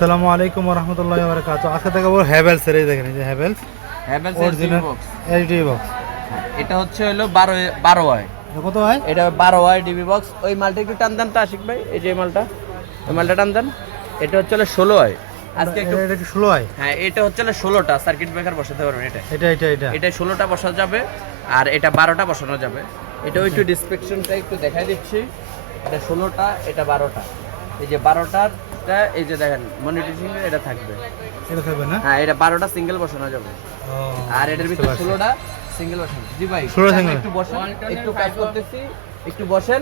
আসসালামু আলাইকুম রহমতুল্লাহ বারকাত আজকে দেখাবো হ্যাভেলস এর এই দেখেন এই যে Havells Havells original HD box এটা হচ্ছে হলো বারো বারো ওয়াই। কত হয়? এটা বারো ওয়াই ডিবি বক্স ওই মালটা একটু টান দেন তো আশিক ভাই এই যে মালটা। ওই মালটা টান দেন। এটা হচ্ছে হলো ষোলো ওয়াই। আজকে একটু এটা কি ষোলো হয় হ্যাঁ এটা হচ্ছে হলো ষোলোটা। সার্কিট ব্রেকার বসাতে পারবেন এটা। এটা এটা এটা। এটা ষোলোটা বসানো যাবে আর এটা বারোটা বসানো যাবে। এটা একটু ডিসক্রিপশনটা একটু দেখাই দিচ্ছি। এটা ষোলোটা এটা বারোটা। এই যে বারোটাটা এই যে দেখেন মনিটরিং এটা থাকবে। এটা থাকবে না? হ্যাঁ এটা বারোটা সিঙ্গেল বসানো যাবে। আর এটার ভিতরে পারছি। ষোলোটা সিঙ্গেল বসানো। জি ভাই 16 single। একটু বসেন একটু কাজ করতেছি একটু বসেন।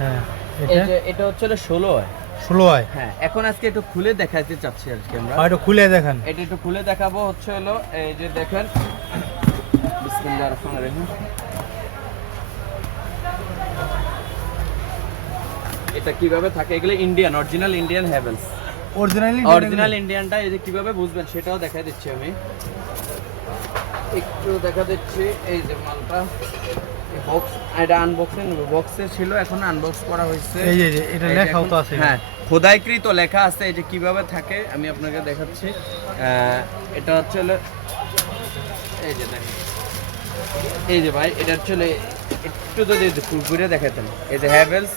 হ্যাঁ এটা? এটা হচ্ছে হলো ষোলো হয় ষোলো হয় হ্যাঁ এখন আজকে একটু খুলে দেখাতে চাচ্ছি আজকে আমরা। আর এটা খুলে দেখান। এটা একটু খুলে দেখাবো হচ্ছে হলো এই যে দেখেন বিসমিল্লাহির রহমানির রহিম। এটা কীভাবে থাকে? এগুলো Indian original Indian Havells originally original ইন্ডিয়ানটা এই যে কীভাবে বুঝবেন সেটাও দেখা দিচ্ছি আমি। একটু দেখা দিচ্ছি এই যে মালটা। বক্স এটা আনবক্সিং বক্সে ছিল এখন আনবক্স করা হয়েছে। এই যে- এটা লেখাও তো আছে। হ্যাঁ খোদাইকৃত লেখা আছে এই যে কীভাবে থাকে আমি আপনাকে দেখাচ্ছি। এটা হচ্ছে এই যে দেখেন। এই যে ভাই এটা হচ্ছে একটু যদি ঘুরে দেখাতেন। এই যে হ্যাভেলস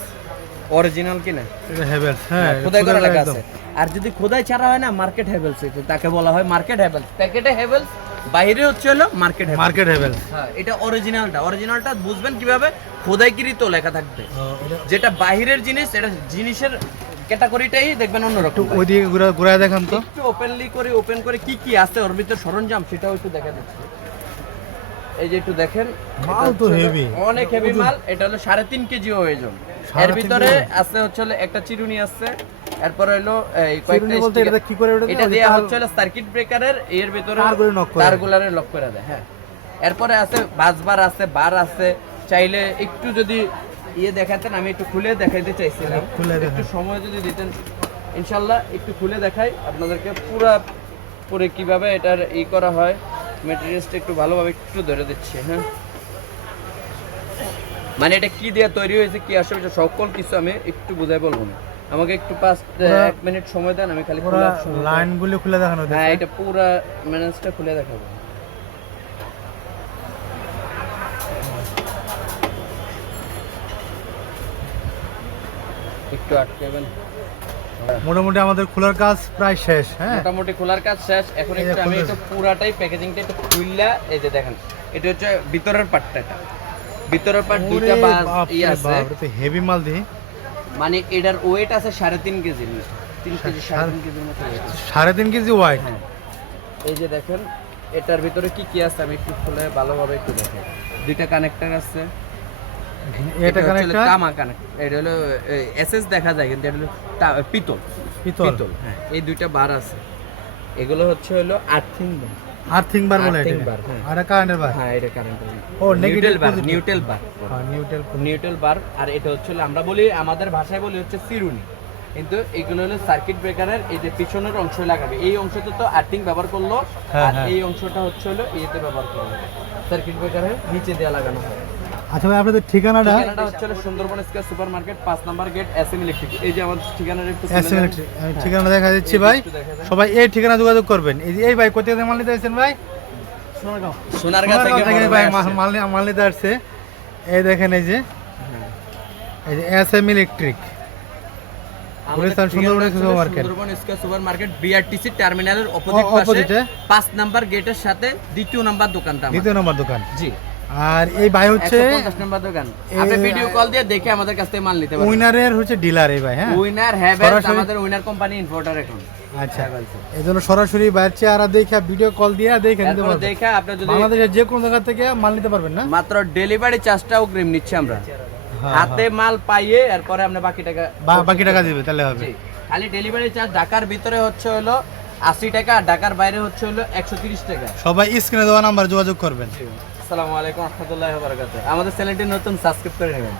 অরিজিনাল কিনা এটা হ্যাভেলস হ্যাঁ খোদাই করা লেখা আছে। আর যদি খোদাই ছাড়া হয় না মার্কেট হ্যাভেলস তাকে বলা হয় মার্কেট হ্যাভেলস প্যাকেটে হ্যাভেলস বাইরে হচ্ছে হলো মার্কেট মার্কেট হ্যাঁ এটা অরিজিনালটা অরিজিনালটা বুঝবেন কীভাবে? খোদাইকৃত লেখা থাকবে। যেটা বাহিরের জিনিস এটা জিনিসের ক্যাটাগরিটাই দেখবেন অন্যরকম। ওই দিকে ঘুরে ঘুরে দেখান তো। একটু ওপেনলি করে ওপেন করে কি কি আছে ওর ভিতর সরঞ্জাম সেটাও একটু দেখা যাচ্ছে এই যে একটু দেখেন মাল তো হেভি অনেক হেভি মাল। এটা হলো সাড়ে তিন কেজি ওজন। এর ভিতরে আছে হচ্ছে একটা চিরুনি আছে এরপর হলো এই কয়েকটা বলতে এটা কি করে এটা দেয়া হচ্ছে সার্কিট ব্রেকারের এর ভিতরে তারগুলারে লক করে দেয় হ্যাঁ। এরপরে আছে বাসবার আছে বার আছে। চাইলে একটু যদি ইয়ে দেখাতেন আমি একটু খুলে দেখাইতে চাইছিলাম। একটু সময় যদি দিতেন ইনশাল্লাহ একটু খুলে দেখাই আপনাদেরকে পুরা পুরো কীভাবে এটার ই করা হয়। মেটেরিয়ালসটা একটু ভালোভাবে একটু ধরে দিচ্ছি হ্যাঁ। মানে এটা কি দিয়ে তৈরি হয়েছে কি আসলে এটা সকল কিছু আমি একটু বুঝাই বলব না। আমাকে একটু পাঁচ এক মিনিট সময় দেন আমি খালি। লাইনগুলো খুলে দেখানো হ্যাঁ এটা পুরা ম্যানেজটা খুলে দেখাবো। একটু আটকাবেন। মোটামুটি আমাদের খোলার কাজ প্রায় শেষ হ্যাঁ? মোটামুটি খোলার কাজ শেষ। এখন একটু আমি একটু পুরাটাই প্যাকেজিংটা একটু খুললা এই যে দেখেন এটা হচ্ছে ভিতরের পার্টটা এটা। ভিতরের পার্ট দুইটা বাস ই আছে। হেভি মাল দিই মানে এটার ওয়েট আছে সাড়ে তিন কেজি তিন কেজি সাড়ে সাড়ে- তিন কেজির মতো weight আছে। সাড়ে তিন কেজি ওয়াইট হ্যাঁ। এই যে দেখেন এটার ভিতরে কি কি আছে আমি একটু খুলে ভালোভাবে একটু দেখেন দুইটা কানেক্টর আছে। এটা কানেক্টর তামা কানেক্ট এটা হলো এসএস দেখা যায় কিন্তু এটা হলো পিতল। পিতল? পিতল হ্যাঁ। এই দুইটা বার আছে। এগুলো হচ্ছে হলো আর্থিং বার আর্থিং বার বলে আর্থিং বার হ্যাঁ। আর কারেন্টের বার হ্যাঁ এটা কারেন্টের ও, নিউট্রাল বার নিউট্রাল বার হ্যাঁ নিউট্রাল নিউট্রাল বার আর এটা হচ্ছে আমরা বলি আমাদের ভাষায় বলি হচ্ছে সিরুনি কিন্তু এগুলো হলো সার্কিট ব্রেকারের এই যে পিছনের অংশ লাগাবে। এই অংশটা তো আর্থিং ব্যবহার করল হ্যাঁ, আর হ্যাঁ। এই অংশটা হচ্ছে হলো এতে ব্যবহার করল। সার্কিট ব্রেকারের নিচে দেওয়া লাগানো হয়। আচ্ছা ভাই আপনাদের ঠিকানাটা? ঠিকানাটা হচ্ছে সুন্দরবন স্কয়ার সুপার মার্কেট পাঁচ number gate S M electric এই যে আমাদের ঠিকানাটা একটু এস নেন। আমি ঠিকানা দেখা দিচ্ছি ভাই। সবাই এই ঠিকানা যোগাযোগ করবেন। এই যে এই ভাই কোথায় থেকে মাল নিতে আসছেন ভাই? সোনারগাঁও। সোনারগাঁও থেকে ভাই মাল। মাল নিতে আসছে। এই দেখেন এই যে। এই যে S M electric Sundarban square super market BRTC টার্মিনালের অপোজিট পাশে। opposite এ? পাঁচ নাম্বার গেটের সাথে দ্বিতীয় নাম্বার দোকানটা দ্বিতীয় নাম্বার দোকান। জি। আর এই ভাই হচ্ছে 150 নাম্বার দোকান। আপনি ভিডিও কল দিয়ে দেখে আমাদের কাছ থেকে মাল নিতে উইনারের হচ্ছে ডিলার এই ভাই হ্যাঁ? উইনার হ্যাভেলস আমাদের উইনার কোম্পানি ইম্পোর্টার এখন। আচ্ছা Havells এর। এই জন্য সরাসরি বাইরের চেহারা দেখে ভিডিও কল দিয়ে দেখে নিতে পারবেন। দেখে আপনি যদি বাংলাদেশের যে কোনো জায়গা থেকে মাল নিতে পারবেন না? মাত্র ডেলিভারি চার্জটা অগ্রিম নিচ্ছি আমরা। হ্যাঁ, হাতে মাল পাইয়ে এরপরে আপনি বাকি টাকা বাকি টাকা দিবে তাহলে হবে। খালি ডেলিভারি চার্জ ঢাকার ভিতরে হচ্ছে হলো আশি টাকা আর ঢাকার বাইরে হচ্ছে হলো একশো তিরিশ টাকা। সবাই স্ক্রিনে দেওয়া নাম্বার যোগাযোগ করবেন। আসসালামু আলাইকুম রহমতুল্লাহ বারকাত আমাদের চ্যানেলটি নতুন সাবস্ক্রাইব করে নেবেন।